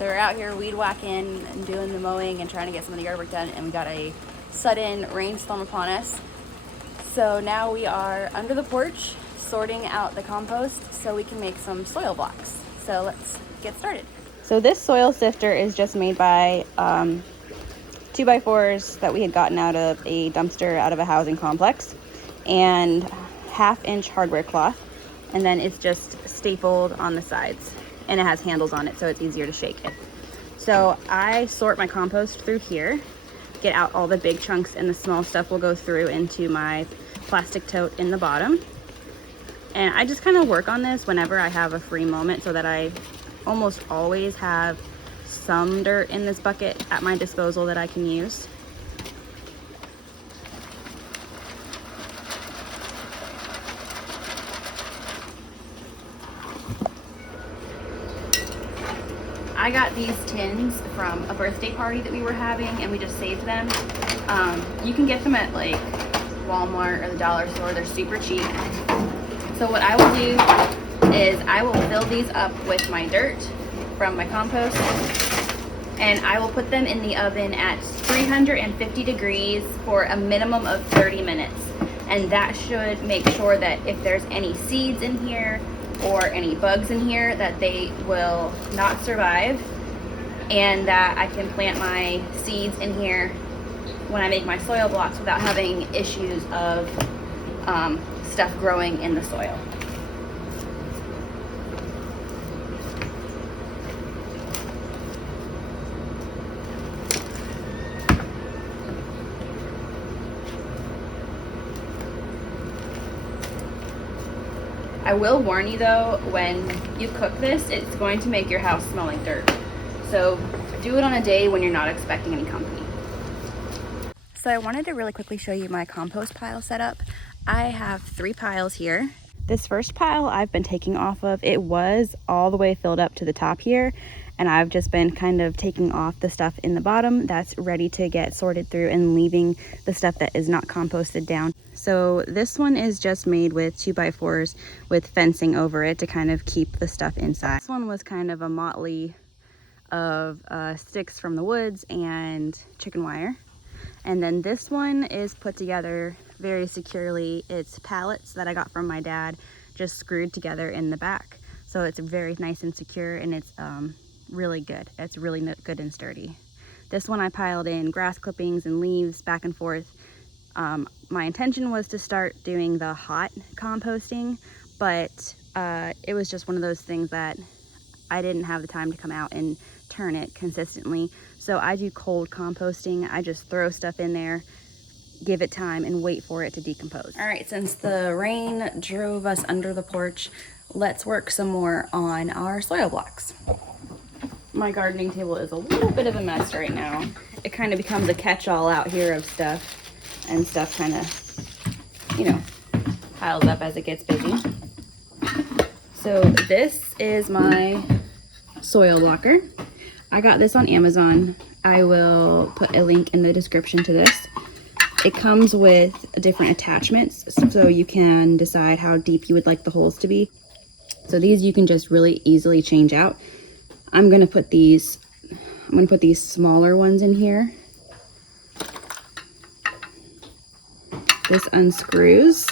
So we're out here weed whacking and doing the mowing and trying to get some of the yard work done, and we got a sudden rainstorm upon us. So now we are under the porch sorting out the compost so we can make some soil blocks. So let's get started. So this soil sifter is just made by 2x4s that we had gotten out of a dumpster out of a housing complex, and 1/2-inch hardware cloth, and then it's just stapled on the sides, and it has handles on it so it's easier to shake it. So I sort my compost through here, get out all the big chunks, and the small stuff will go through into my plastic tote in the bottom. And I just kind of work on this whenever I have a free moment so that I almost always have some dirt in this bucket at my disposal that I can use. I got these tins from a birthday party that we were having, and we just saved them. You can get them at like Walmart or the dollar store. They're super cheap. So what I will do is I will fill these up with my dirt from my compost, and I will put them in the oven at 350 degrees for a minimum of 30 minutes. And that should make sure that if there's any seeds in here or any bugs in here, that they will not survive, and that I can plant my seeds in here when I make my soil blocks without having issues of stuff growing in the soil. I will warn you though, when you cook this, it's going to make your house smell like dirt. So do it on a day when you're not expecting any company. So I wanted to really quickly show you my compost pile setup. I have 3 piles here. This first pile I've been taking off of. It was all the way filled up to the top here, and I've just been kind of taking off the stuff in the bottom that's ready to get sorted through and leaving the stuff that is not composted down. So this one is just made with 2x4s with fencing over it to kind of keep the stuff inside. This one was kind of a motley of sticks from the woods and chicken wire. And then this one is put together very securely. It's pallets that I got from my dad, just screwed together in the back. So it's very nice and secure, and it's really good. It's really good and sturdy. This one I piled in grass clippings and leaves back and forth. My intention was to start doing the hot composting, but it was just one of those things that I didn't have the time to come out and turn it consistently. So I do cold composting. I just throw stuff in there, give it time, and wait for it to decompose. All right, since the rain drove us under the porch, let's work some more on our soil blocks. My gardening table is a little bit of a mess right now. It kind of becomes a catch-all out here of stuff, and stuff kind of, you know, piles up as it gets busy. So this is my soil blocker. I got this on Amazon. I will put a link in the description to this. It comes with different attachments, so you can decide how deep you would like the holes to be. So these you can just really easily change out. I'm gonna put these smaller ones in here. This unscrews.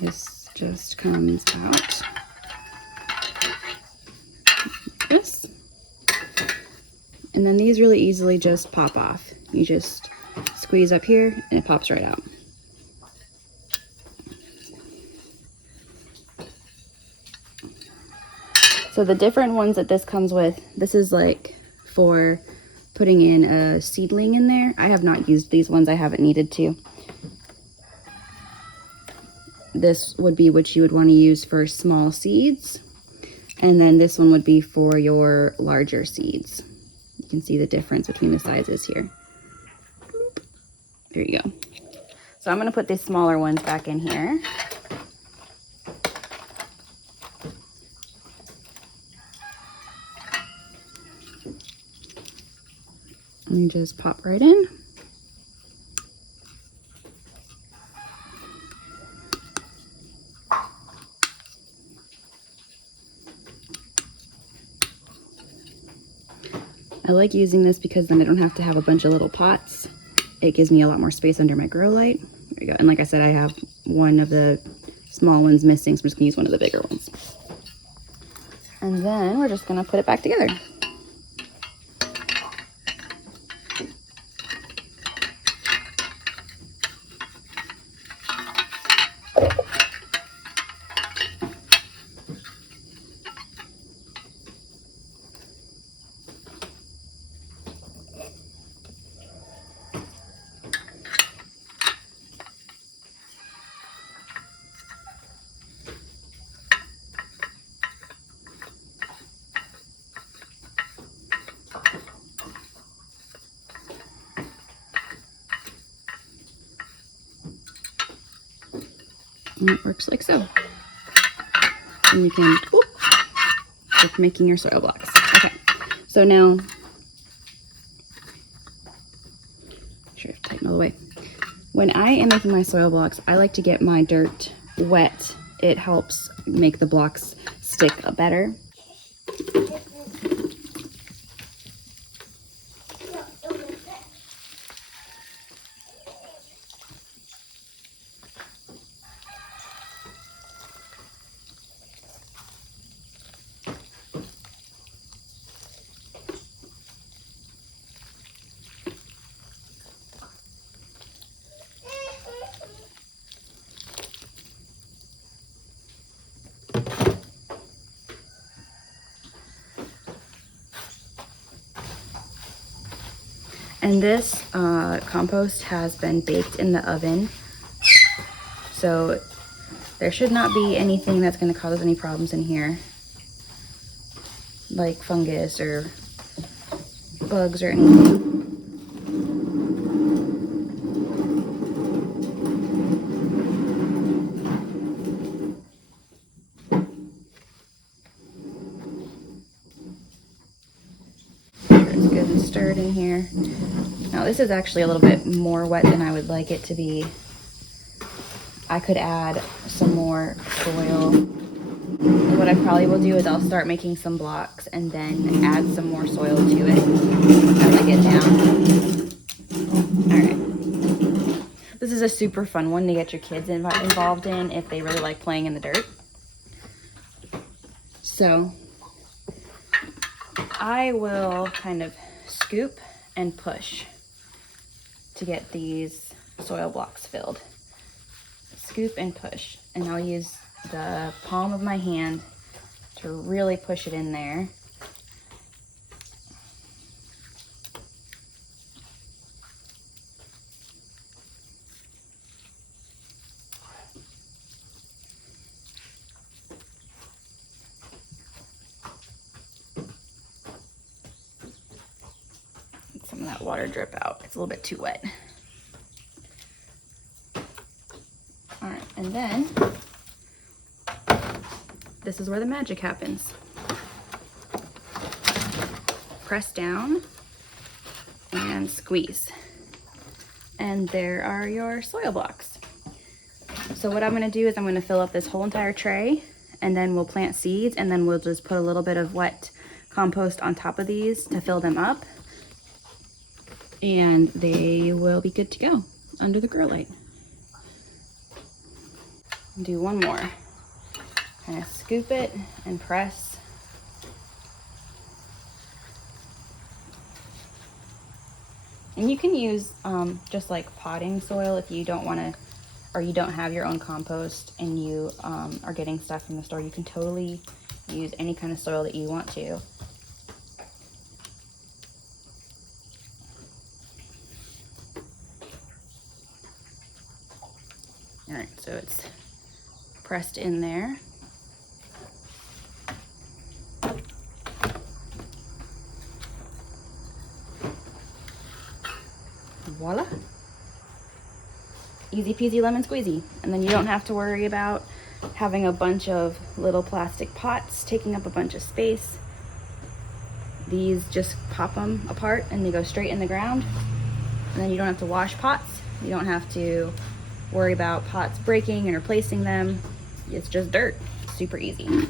This just comes out like this. And then these really easily just pop off. You just squeeze up here and it pops right out. So the different ones that this comes with, this is like for putting in a seedling in there. I have not used these ones. I haven't needed to. This would be what you would want to use for small seeds. And then this one would be for your larger seeds. You can see the difference between the sizes here. There you go. So I'm going to put these smaller ones back in here. Let me just pop right in. I like using this because then I don't have to have a bunch of little pots. It gives me a lot more space under my grow light. There we go. And like I said, I have one of the small ones missing, so I'm just gonna use one of the bigger ones. And then we're just gonna put it back together. And it works like so. And you can, start making your soil blocks. Okay, so now, sure, tighten all the way. When I am making my soil blocks, I like to get my dirt wet. It helps make the blocks stick better. And this compost has been baked in the oven, so there should not be anything that's going to cause us any problems in here, like fungus or bugs or anything. It's good and stirred in here. Now this is actually a little bit more wet than I would like it to be. I could add some more soil. And what I probably will do is I'll start making some blocks and then add some more soil to it as I get down. All right. This is a super fun one to get your kids involved in if they really like playing in the dirt. So I will kind of scoop and push to get these soil blocks filled. Scoop and push, and I'll use the palm of my hand to really push it in there. Let some of that water drip out. It's a little bit too wet. All right, and then this is where the magic happens. Press down and squeeze. And there are your soil blocks. So what I'm gonna do is I'm gonna fill up this whole entire tray, and then we'll plant seeds, and then we'll just put a little bit of wet compost on top of these to fill them up. And they will be good to go under the grow light. Do one more. Kind of scoop it and press. And you can use just like potting soil if you don't want to, or you don't have your own compost and you are getting stuff from the store. You can totally use any kind of soil that you want to. All right, so it's pressed in there. Voila. Easy peasy lemon squeezy. And then you don't have to worry about having a bunch of little plastic pots taking up a bunch of space. These just pop them apart and they go straight in the ground. And then you don't have to wash pots. You don't have to worry about pots breaking and replacing them. It's just dirt. Super easy.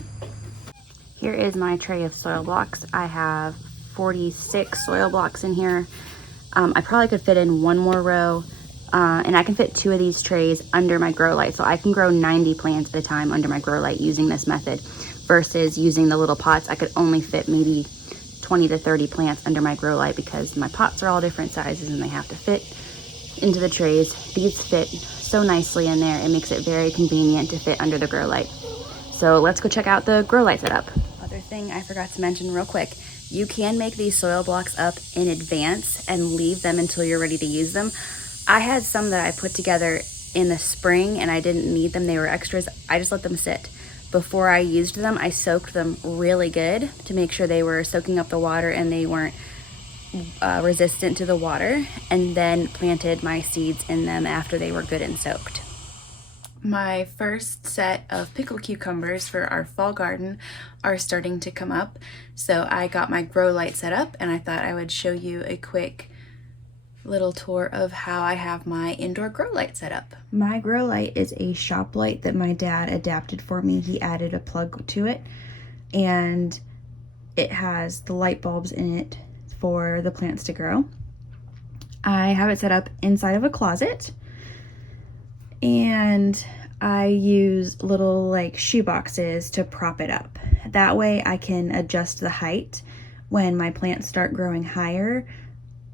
Here is my tray of soil blocks. I have 46 soil blocks in here. I probably could fit in one more row, and I can fit 2 of these trays under my grow light. So I can grow 90 plants at a time under my grow light using this method versus using the little pots. I could only fit maybe 20 to 30 plants under my grow light because my pots are all different sizes and they have to fit into the trays. These fit so nicely in there. It makes it very convenient to fit under the grow light. So let's go check out the grow light setup. Other thing I forgot to mention real quick, you can make these soil blocks up in advance and leave them until you're ready to use them. I had some that I put together in the spring and I didn't need them. They were extras. I just let them sit. Before I used them, I soaked them really good to make sure they were soaking up the water and they weren't resistant to the water, and then planted my seeds in them after they were good and soaked. My first set of pickled cucumbers for our fall garden are starting to come up, so I got my grow light set up and I thought I would show you a quick little tour of how I have my indoor grow light set up. My grow light is a shop light that my dad adapted for me. He added a plug to it and it has the light bulbs in it for the plants to grow. I have it set up inside of a closet and I use little like shoe boxes to prop it up. That way I can adjust the height when my plants start growing higher,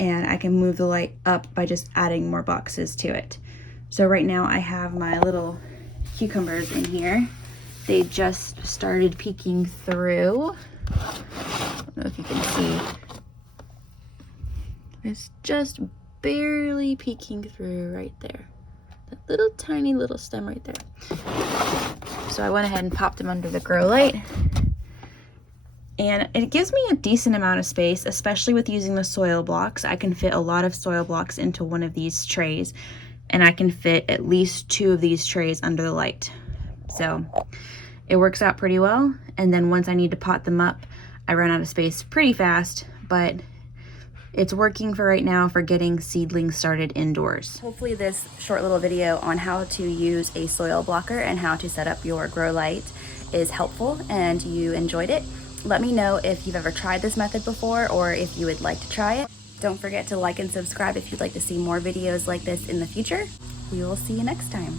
and I can move the light up by just adding more boxes to it. So right now I have my little cucumbers in here. They just started peeking through. I don't know if you can see. It's just barely peeking through right there. That little tiny little stem right there. So I went ahead and popped them under the grow light. And it gives me a decent amount of space, especially with using the soil blocks. I can fit a lot of soil blocks into one of these trays, and I can fit at least 2 of these trays under the light. So it works out pretty well. And then once I need to pot them up, I run out of space pretty fast, but it's working for right now for getting seedlings started indoors. Hopefully this short little video on how to use a soil blocker and how to set up your grow light is helpful and you enjoyed it. Let me know if you've ever tried this method before or if you would like to try it. Don't forget to like and subscribe if you'd like to see more videos like this in the future. We will see you next time.